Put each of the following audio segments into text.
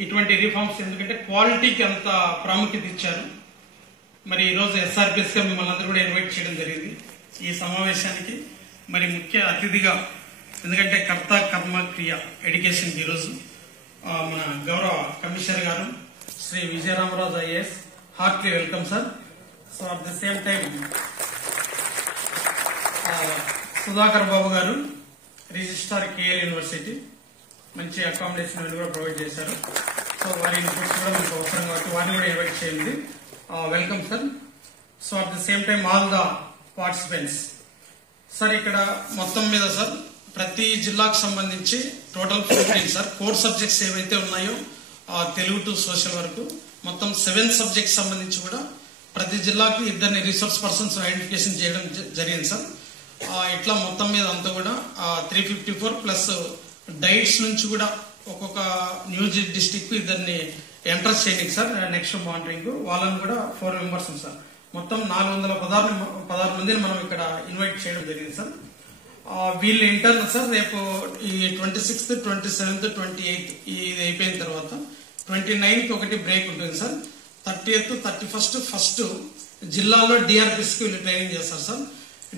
ఇటువంటి రిఫార్మ్స్ ఎందుకంటే క్వాలిటీకి అంత ప్రాముఖ్యత ఇచ్చారు. మరి ఈరోజు ఎస్ఆర్పిఎస్ గా మిమ్మల్ని అందరూ కూడా ఇన్వైట్ చేయడం జరిగింది ఈ సమావేశానికి. మరి ముఖ్య అతిథిగా ఎందుకంటే కర్త కర్మ క్రియ ఎడ్యుకేషన్ ఈరోజు మన గౌరవ కమిషనర్ గారు Shri Vijayaramaraju IAS, heartily welcome sir. So at the same time Sudhakar Babu గారు, రిజిస్ట్రార్ కేఎల్ యూనివర్సిటీ, మంచి అకామిడేషన్ అన్ని కూడా ప్రొవైడ్ చేశారు. సో వారి ఇన్పుట్స్ కూడా మనకు అవసరం కాబట్టి వారిని కూడా ఇన్వైట్ చేయండి. Welcome sir. So at the same time all the participants. Sir ఇక్కడ మొత్తం మీద సార్ ప్రతి జిల్లాకు సంబంధించి టోటల్ 15 సార్ కోర్ సబ్జెక్ట్స్ ఏవైతే ఉన్నాయో తెలుగు టు సోషల్ వరకు మొత్తం 7 సబ్జెక్ట్స్ సంబంధించి కూడా ప్రతి జిల్లాకు 2 రిసోర్స్ పర్సన్స్ ఐడెంటిఫికేషన్ చేయడం జరిగింది సార్. ఇట్లా మొత్తం మీద అంతా కూడా 354 ప్లస్ డైట్స్ నుంచి కూడా ఒక్కొక్క న్యూస్ డిస్టిక్ 2 ఎంట్రన్స్ చేయడానికి సార్. నెక్స్ట్ మానిటరింగ్ వాళ్ళని కూడా 4 మెంబర్స్ సార్. మొత్తం 416 మందిని మనం ఇక్కడ ఇన్వైట్ చేయడం జరిగింది సార్. వీళ్ళు ఇంటర్న్ సార్ రేపు ఈ 26th, 27th, 28th ఇది అయిపోయిన తర్వాత 29th ఒకటి బ్రేక్ ఉంటుంది సార్. 30th, 31st ఫస్ట్ జిల్లాలో డిఆర్పిస్ కి వీళ్ళు ట్రైనింగ్ చేస్తారు sir.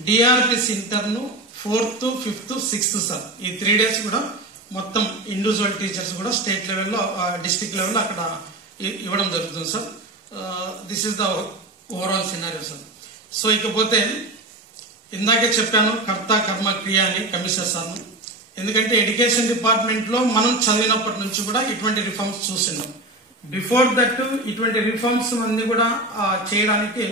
DRPs intern 4th, 5th, 6th sir. ఈ 3 days కూడా మొత్తం ఇండివిజువల్ టీచర్స్ కూడా స్టేట్ లెవెల్లో డిస్ట్రిక్ట్ లెవెల్లో అక్కడ ఇవ్వడం జరుగుతుంది sir. This is the overall scenario sir. So ఇకపోతే ఇందాకే చెప్పాను కర్త కర్మ క్రియ అని కమిషనర్ సార్. ఎందుకంటే ఎడ్యుకేషన్ డిపార్ట్మెంట్ లో మనం చదివినప్పటి నుంచి కూడా ఇటువంటి రిఫార్మ్స్ చూస్తున్నాం. బిఫోర్ దట్ ఇటువంటి రిఫార్మ్స్ అన్ని కూడా చేయడానికి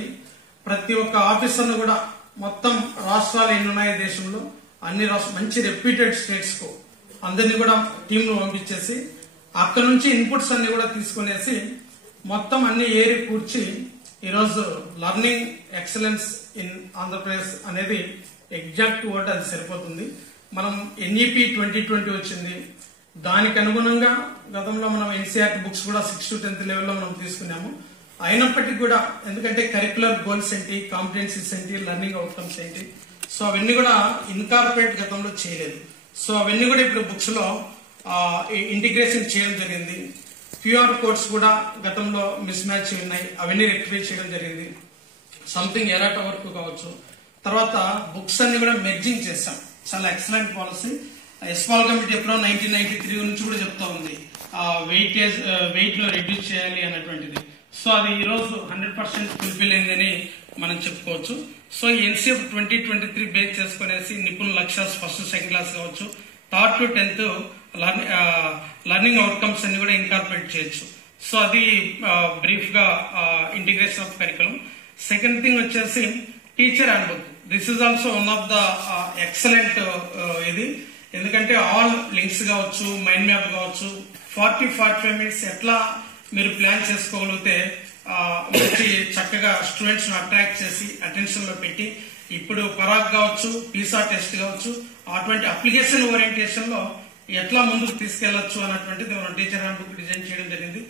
ప్రతి ఒక్క ఆఫీసర్ను కూడా మొత్తం రాష్ట్రాలు ఎన్ని ఉన్నాయి దేశంలో అన్ని మంచి రెప్యూటెడ్ స్టేట్స్ కు అందరినీ కూడా టీమ్ ను పంపించేసి అక్కడ నుంచి ఇన్పుట్స్ అన్ని కూడా తీసుకునేసి మొత్తం అన్ని ఏరి కూర్చి ఈరోజు లర్నింగ్ ఎక్సలెన్స్ ఇన్ ఆంధ్రప్రదేశ్ అనేది ఎగ్జాక్ట్ వర్డ్ అది సరిపోతుంది. మనం ఎన్ఈపి 2020 వచ్చింది. దానికి అనుగుణంగా గతంలో మనం ఎన్సీఆర్టీ బుక్స్ కూడా 6th to 10th లెవెల్లో మనం తీసుకున్నాము. అయినప్పటికీ కూడా ఎందుకంటే కరిక్యులర్ గోల్స్ ఏంటి, కాంపిటెన్సీస్ ఏంటి, లెర్నింగ్ అవుట్కమ్స్ ఏంటి, సో అవన్నీ కూడా ఇన్కార్పొరేట్ గతంలో చేయలేదు. సో అవన్నీ కూడా ఇప్పుడు బుక్స్ లో ఇంటిగ్రేషన్ చేయడం జరిగింది. క్యూఆర్ కోడ్స్ కూడా గతంలో మిస్ మ్యాచ్ ఉన్నాయి, అవన్నీ రెక్టిఫై చేయడం జరిగింది. సంథింగ్ ఎరాట వర్క్ కావచ్చు. తర్వాత బుక్స్ అన్ని కూడా మెర్జింగ్ చేస్తాం. చాలా ఎక్సలెంట్ పాలసీ. ఎస్పాల్ కమిటీ ఎప్పుడో 1993 నుంచి కూడా చెప్తా ఉంది వెయిట్ లో రెడ్యూస్ చేయాలి అన్నటువంటిది. సో అది ఈ రోజు 100% ఫుల్ఫిల్ అయిందని మనం చెప్పుకోవచ్చు. సో ఎన్సీఎఫ్ 2023 బేస్ చేసుకునేసి నిపుణుల లక్ష్యాలు ఫస్ట్ సెకండ్ క్లాస్ కావచ్చు, 3rd to 10th learning outcomes అన్ని కూడా ఇన్కార్పొరేట్ చేయొచ్చు. సో అది బ్రీఫ్ గా integration of curriculum. Second thing వచ్చేసి teacher handbook. This is also one of the excellent ఇది. ఎందుకంటే ఆల్ లింక్స్ కావచ్చు, మైండ్ మ్యాప్ కావచ్చు, 40-45 minutes ఎట్లా మీరు ప్లాన్ చేసుకోగలిగితే మంచి చక్కగా స్టూడెంట్స్ ను అట్రాక్ట్ చేసి అటెన్షన్ లో పెట్టి ఇప్పుడు పరాగ్ కావచ్చు, పీసా టెస్ట్ కావచ్చు, అటువంటి అప్లికేషన్ ఓరియంటేషన్ లో ఎట్లా ముందుకు తీసుకెళ్లొచ్చు అన్నటువంటిది మనం టీచర్ హ్యాండ్ బుక్ డిజైన్ చేయడం జరిగింది.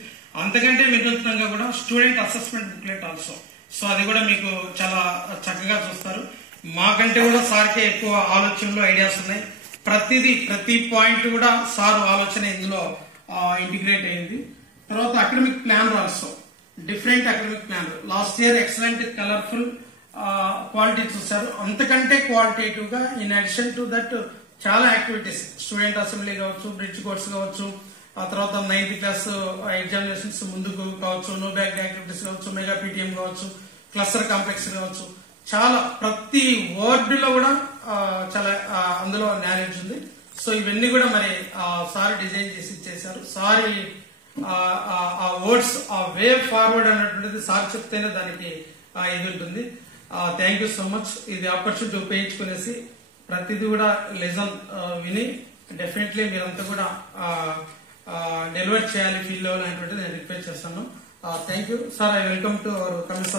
అంతకంటే వినూత్నంగా కూడా student assessment booklet also. So అది కూడా మీకు చాలా చక్కగా చూస్తారు. మాకంటే కూడా సార్కే ఎక్కువ ఆలోచనలు, ఐడియాస్ ఉన్నాయి. ప్రతి పాయింట్ కూడా సార్ ఆలోచన ఇందులో ఇంటిగ్రేట్ అయింది. తర్వాత academic plan also different academic plan. Last year excellent colourful quality చూసారు. అంతకంటే క్వాలిటేటివ్ గా ఇన్ అడిషన్ టు దట్ చాలా యాక్టివిటీస్, స్టూడెంట్ అసెంబ్లీ కావచ్చు, బ్రిడ్జ్ కోర్స్ కావచ్చు, ఆ తర్వాత 9th class ఎగ్జామినేషన్స్ ముందుకు కావచ్చు, నో బ్యాక్ యాక్టివిటీస్ కావచ్చు, మెగా పీటీఎం కావచ్చు, క్లస్టర్ కాంప్లెక్స్ కావచ్చు, చాలా ప్రతి వర్డ్ లో కూడా చాలా అందులో నాలెడ్జ్ ఉంది. సో ఇవన్నీ కూడా మరి సార్ డిజైన్ చేసి ఇచ్చేసారు. సారీ ఆ వర్డ్స్ ఆ వే ఫార్వర్డ్ అన్నటువంటిది సార్ చెప్తేనే దానికి ఇది ఉంటుంది. Thank you so much. ఇది ఆపర్చునిటీ ఉపయోగించుకునేసి ప్రతిదీ కూడా లెసన్ విని డెఫినెట్లీ మీరంతా కూడా డెలివర్ చేయాలి ఫీల్డ్ లెవెల్ అనేటువంటిది నేను రిక్వెస్ట్ చేస్తాను. Thank you sir. I welcome to our commission.